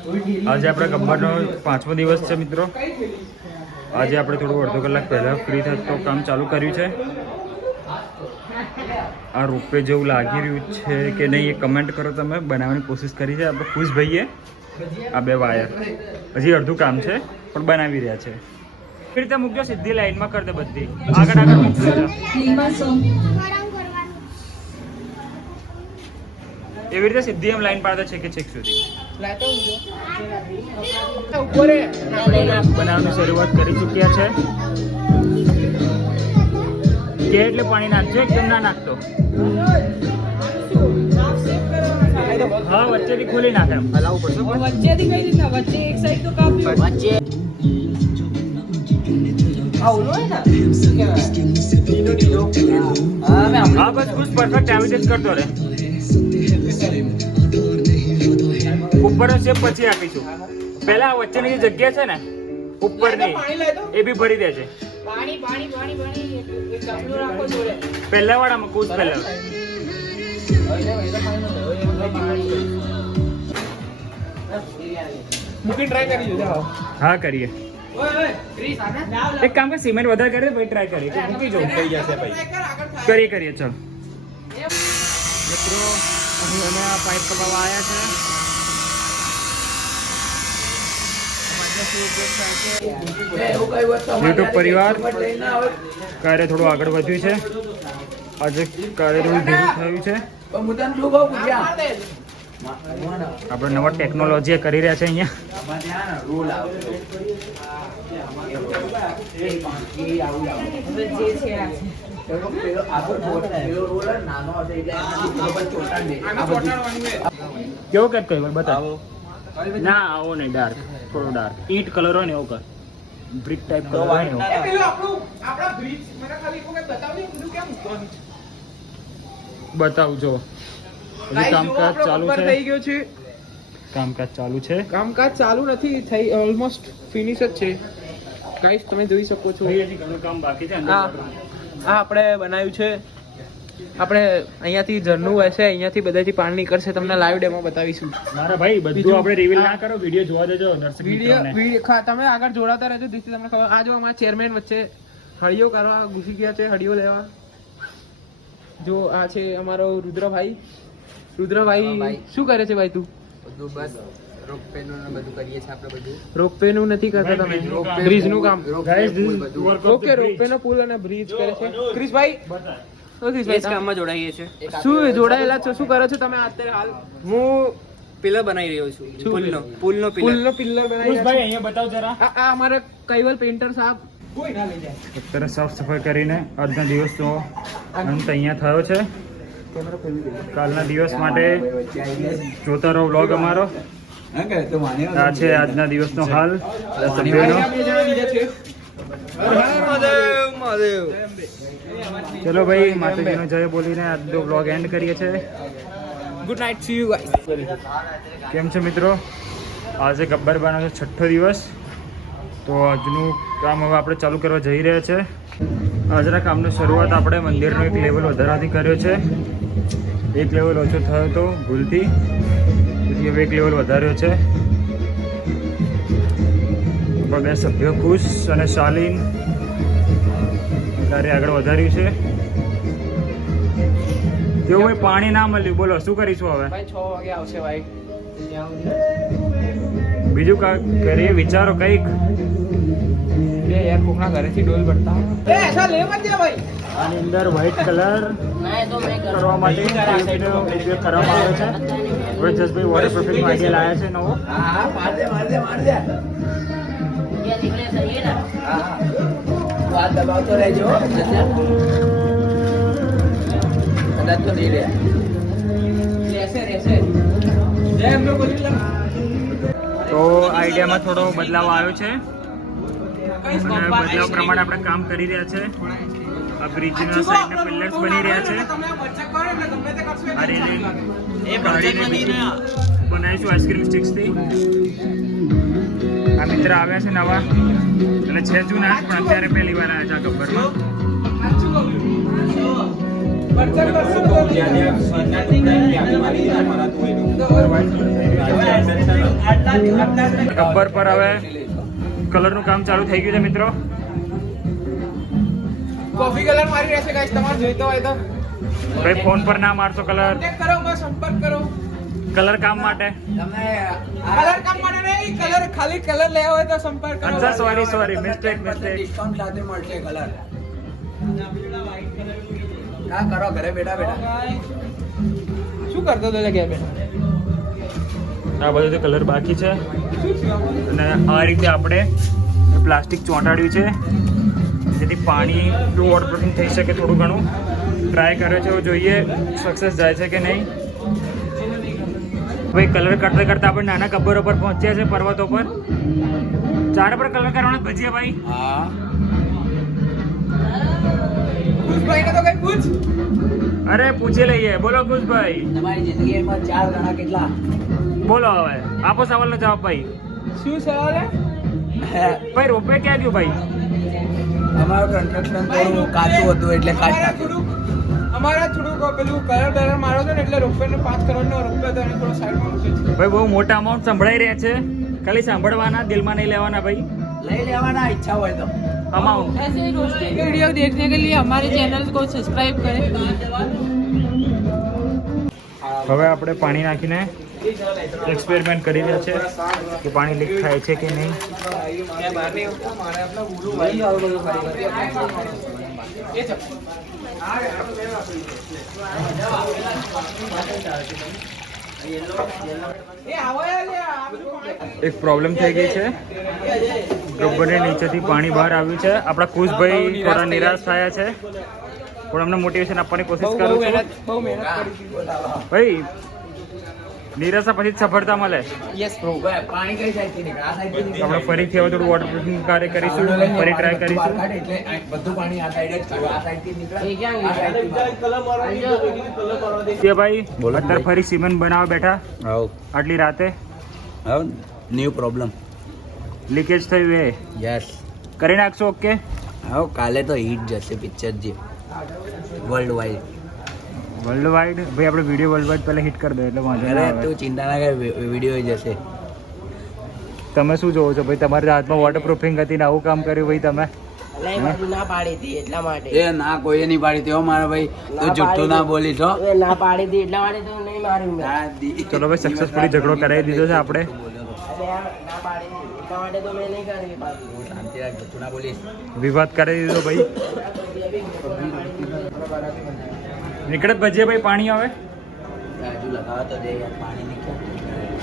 આજે આપણે ગબ્બરનો 5મો દિવસ છે મિત્રો. આજે આપણે થોડું અડધો કલાક પહેલાં ફ્રી થતો કામ ચાલુ કર્યું છે. આ રોપવે જેવું લાગી રહ્યું છે કે નહીં એ કમેન્ટ કરો. તમે બનાવવાની કોશિશ કરી છે આપણે ખુશભાઈએ. આ 2 વાયર હજી અડધું કામ છે પણ બનાવી રહ્યા છે. એવી રીતે મૂકજો, સીધી લાઈનમાં કરી દે બધી. આગળ મૂકજો. એવી રીતે સીધી એમ લાઈન પાડતા છે કે છેક સુધી બનાવવાની શરૂઆત કરી ચૂક્યા છે. કે એટલે પાણી નાખજો, એકદમ ના નાખતો. હા, વચ્ચેથી ખોલી નાખે, એમ હલાવવું પડશે. વચ્ચેથી કઈ રીતના? વચ્ચે એક સાઈડ તો કાપ્યું. વચ્ચે હા બસ ખુશ પરફેક્ટ આવી જ કરતો રે. ઉપરનો શેપ પછી આપીશું. પહેલા વચ્ચેની જે જગ્યા છે ને ઉપરની એ બી ભરી દે છે. પહેલા વાળામાં કુશ પહેલા મૂકી ટ્રાય કરી જોજો. હા કરીએ. એક કામ કર, સિમેન્ટ વધારે કરે પછી ટ્રાય કરીએ. મૂકી જો થઈ જશે ભાઈ. કરીએ ચાલો મિત્રો. અહીં અમે આ પાઇપ કપાવવા આવ્યા છે. યુટ્યુબ પરિવાર કાર્ય થોડું આગળ વધ્યું છે. આજે કાર્ય થોડું ભેગું થયું છે. આપણે નવા ટેકનોલોજી કરી રહ્યા છે અહીંયા. કેવો કેટ કર્યો બતાવો. ના આવો નહીં, ડાર્ક, થોડો ડાર્ક ઈટ કલર હોય ને એવો કર. બ્રિક ટાઈપ કલર હોય ને બતાવજો. હજી કામકાજ ચાલુ છે. થઈ ગયો છે. કામકાજ ચાલુ છે. કામકાજ ચાલુ નથી થઈ, ઓલમોસ્ટ ફિનિશ જ છે ગાઈસ. તમે જોઈ શકો છો. હજી ઘણું કામ બાકી છે. આ આપણે બનાવ્યું છે. આપણે અહીંયાથી ઝરણું હશે, અહીંયાથી બધાથી પાણી નીકળશે. તમને લાઈવ ડેમો બતાવીશું. મારા ભાઈ બધું આપણે રિવીલ ના કરો, વિડિયો જોવા દેજો દર્શક મિત્રોને. વિડિયો તમે આગળ જોડાતા રહેજો. દીદી તમને ખબર. આ જો અમારા ચેરમેન વચ્ચે હળિયો કરવા ઘૂસી ગયા છે, હળિયો લેવા. જો આ છે અમારો રુદ્રભાઈ. રુદ્રભાઈ શું કરે છે ભાઈ તું? બધું બસ રોપવેનું ને બધું કરીએ છીએ આપણે. બધું રોપવેનું નથી કરતા તમે, બ્રિજનું કામ. ગાઈસ ઓકે, રોપવેનો પુલ અને બ્રિજ કરે છે ક્રિશભાઈ. કામમાં જોડાઈએ છીએ. શું જોડાયેલા છો? શું કરો છો તમે અત્યારે હાલ? હું પિલર બનાવી રહ્યો છું. પુલનો પુલનો પિલ્લર બનાવી. ભાઈ અહીંયા બતાવ જરા. આ અમારા કૈવલ પેન્ટર સાહેબ કોઈ ના લઈ જાય. અત્યારે સાફ સફાઈ કરીને આજના દિવસનો અંત અહીંયા થયો છે. કાલના દિવસ માટે જોતા રહો વ્લોગ અમારો. આ છે આજના દિવસનો હાલ. ચલો ભાઈ, માતાજીનો જય બોલીને આજનો વ્લોગ એન્ડ કરીએ છીએ. Good night, C you guys. કેમ છે મિત્રો? આજે ગબ્બર બાનો 6થો દિવસ. તો આજનું કામ હવે આપણે ચાલુ કરવા જઈ રહ્યા છે. આજના કામની શરૂઆત આપણે મંદિરનો એક લેવલ વધારવાથી કર્યો છે. એક લેવલ ઓછો થયો હતો ભૂલથી, તેથી હવે એક લેવલ વધાર્યો છે. પણ 2 સભ્યો ખુશ અને શાલીન કાર્ય આગળ વધાર્યું છે. કેવું ભાઈ, પાણી ના મળ્યું, બોલો શું કરીશું હવે? ભાઈ 6 વાગે આવશે ભાઈ. બીજું કરીએ, વિચારો કંઈક. યાર કોકના ઘરેથી ડોલ ભરતા એ એસા લે મત જા ભાઈ. આની અંદર વ્હાઇટ કલર કરવા માટે ઉપયોગ કરવામાં આવે છે. હવે જસભાઈ વોટરપ્રૂફિંગ આઈડિયા લાયા છે નવો. હા માર દે. વાત દબાવતો રહેજો. કદાચ તો નહીં રહેશે. જય એમનો બોલી લા. તો આઈડિયામાં થોડો બદલાવ આવ્યો છે અને બદલાવ પ્રમાણે આપણે કામ કરી રહ્યા છે. આ બ્રિજના સાઈડના પિલર્સ બની રહ્યા છે. આ રેલિંગ બનાવીશું આઈસ્ક્રીમ સ્ટિક્સથી. આ મિત્ર આવ્યા છે નવા, એટલે છે જૂના પણ અત્યારે પહેલી વાર આવ્યા છે આ ગબ્બરમાં. પરચર કરશો તો ગબ્બર પર હવે કલરનું કામ ચાલુ થઈ ગયું છે મિત્રો. કોફી કલર મારી રહેશે ગાઈસ, તમારે જોઈતો હોય તો ભાઈ ફોન પર ના મારશો કલર. કોન્ટેક્ટ કરો, બસ સંપર્ક કરો. કલર કામ માટે. કલર કામ માટે નહીં, કલર ખાલી કલર લેવો હોય તો સંપર્ક કરો. અચ્છા સોરી મિસ્ટેક. ડિસ્કાઉન્ટ સાથે મળશે કલર. હા કરો ઘરે બેઠા. શું કરતો હતો લે ઘેર બેઠા? આ બધું તો કલર બાકી છે શું થયું? અને આ રીતે આપણે પ્લાસ્ટિક ચોંટાડ્યું છે જેથી પાણી વોટરપ્રૂફિંગ થઈ શકે. થોડું ઘણું ટ્રાય કર્યો છે, જોઈએ સક્સેસ જાય છે કે નહીં. ભાઈ કલર કરતા કરતા આપણે નાના ગબ્બરો પર પહોંચ્યા છે, પર્વતો પર. ઝાડ પર કલર કરવાના ભજીયા ભાઈ. હા પૂછ ભાઈ ને તો કઈ પૂછ. અરે પૂછી લઈએ. બોલો કુશભાઈ, તમારી જિંદગીમાં 4 ગણા કેટલા? બોલો હવે આપો સવાલનો જવાબ ભાઈ. શું સવાલ હે? ભાઈ રોપે ક્યાં ગયું ભાઈ? અમારું કન્સ્ટ્રક્શન થોડું કાચું હતું એટલે કાચ અમારા નાખ્યું. થોડુંક પેલું કલર મારો હતો ને એટલે રૂપિયાનો 5 કરોડનો રૂપિયો હતો એને થોડો સાઈડમાં મૂક્યો છે. ભાઈ બહુ મોટા અમાઉન્ટ સંભળાઈ રહ્યા છે, ખાલી સાંભળવાના, દિલમાં નહીં લેવાના ભાઈ. લઈ લેવાના ઈચ્છા હોય તો. અમાઉન્ટ ऐसे ही रोस्टिंग वीडियो देखने के लिए हमारे चैनल को सब्सक्राइब करें. હવે આપણે પાણી નાખીને એક્સપેરિમેન્ટ કરી રહ્યા છે કે પાણી લીક થાય છે કે નહીં. એ ચલ. એ આવો યાર, લે આ બધું પાણી. એક પ્રોબ્લેમ થઈ ગઈ છે, ગબ્બરની નીચેથી પાણી બહાર આવ્યું છે. આપણા કુશભાઈ થોડા નિરાશ થયા છે, પણ અમને મોટિવેશન આપવાની કોશિશ કરું છું. બહુ મહેનત કરી છે. ભાઈ નિરાશા પછી જ સફળતા મળે. Yes bro. પાણી કઈ સાઈડથી નીકળે? આ સાઈડથી નીકળે. આપણે ફરીથી હવે થોડું વોટરપ્રૂફિંગ કાર્ય કરીશું, ફરી ટ્રાય કરીશું. એટલે બધું પાણી આ સાઈડ જ કાઢો. આ સાઈડથી નીકળે. એ ક્યાં આ સાઈડથી નીકળે. કે ભાઈ અત્યારે ફરી સિમેન્ટ બનાવવા બેઠા હાઉ આટલી રાતે. How new problem. લીકેજ થયું એ યસ. કરી નાખશો. ઓકે હાઉ કાલે તો હિટ જશે પિક્ચર જે વર્લ્ડ વાઇડ. વર્લ્ડ વાઇડ ભાઈ આપણે વિડીયો વર્લ્ડ વાઇડ પહેલા હિટ કરી દો એટલે વાંધો ના અરે આવે. તું ચિંતા ના કર, વિડીયો જશે. તમે શું જોવો છો ભાઈ? તમારા હાથમાં વોટરપ્રૂફિંગ હતી ને આવું કામ કર્યું ભાઈ તમે. ના પાડી હતી એટલા માટે. એ ના કોઈએ નહીં પાડી તેઓ મારા ભાઈ. તું જુઠ્ઠું ના બોલી છો. ના પાડી હતી એટલા માટે તો નહીં માર્યું મેં. હા, ચલો ભાઈ સક્સેસફુલી ઝઘડો કરાવી દીધો છે આપણે. ના પાડી હતી એટલા માટે તો મેં નહીં કરી પાછું. શાંતિ રાખ, જુઠ્ઠું ના બોલીશ. વિવાદ કરાવી દીધો ભાઈ. નીકળે જ ભજીયા ભાઈ, પાણી આવે. હજુ લગાવો તો દે યાર, પાણી નીકળે.